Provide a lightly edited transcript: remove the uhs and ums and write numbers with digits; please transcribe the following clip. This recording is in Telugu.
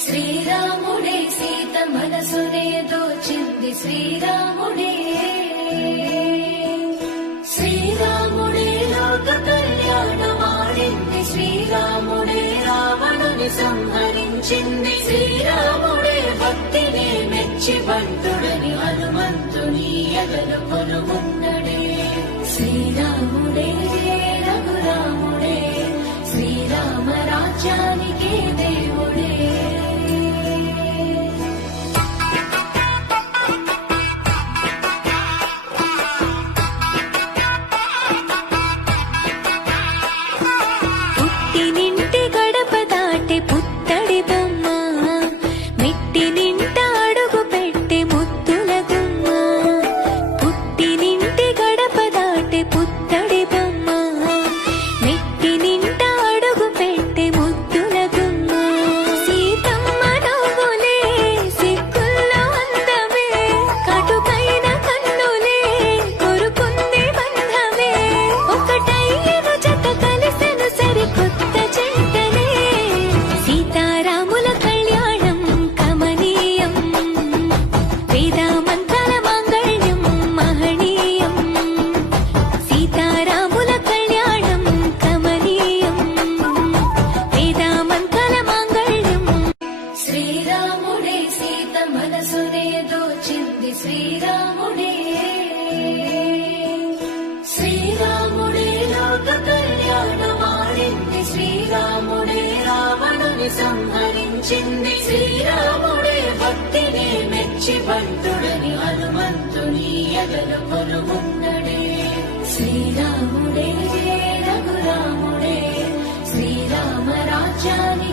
శ్రీరాముడే సీత మనసునే దోచింది శ్రీరాముడే శ్రీరాముడే లోక కళ్యాణమాడింది శ్రీరాముడే రావణుని సంహరించింది శ్రీరాముడే భక్తిని మెచ్చి బంటుడని హనుమంతుని ఎదలు కొలుమున్నడే శ్రీరాముడే రఘురాముడే శ్రీరామ రాజ్యానికే దేవుడే శ్రీరాముడే శ్రీరాముడే లోక కళ్యాణమాడింది శ్రీరాముడే రావణుని సంహరించింది శ్రీరాముడే భక్తిని మెచ్చి బంటుడని హనుమంతుని ఎదలు కొలుమున్నడే శ్రీరాముడే రఘురాముడే శ్రీరామ రాజ్యాన్ని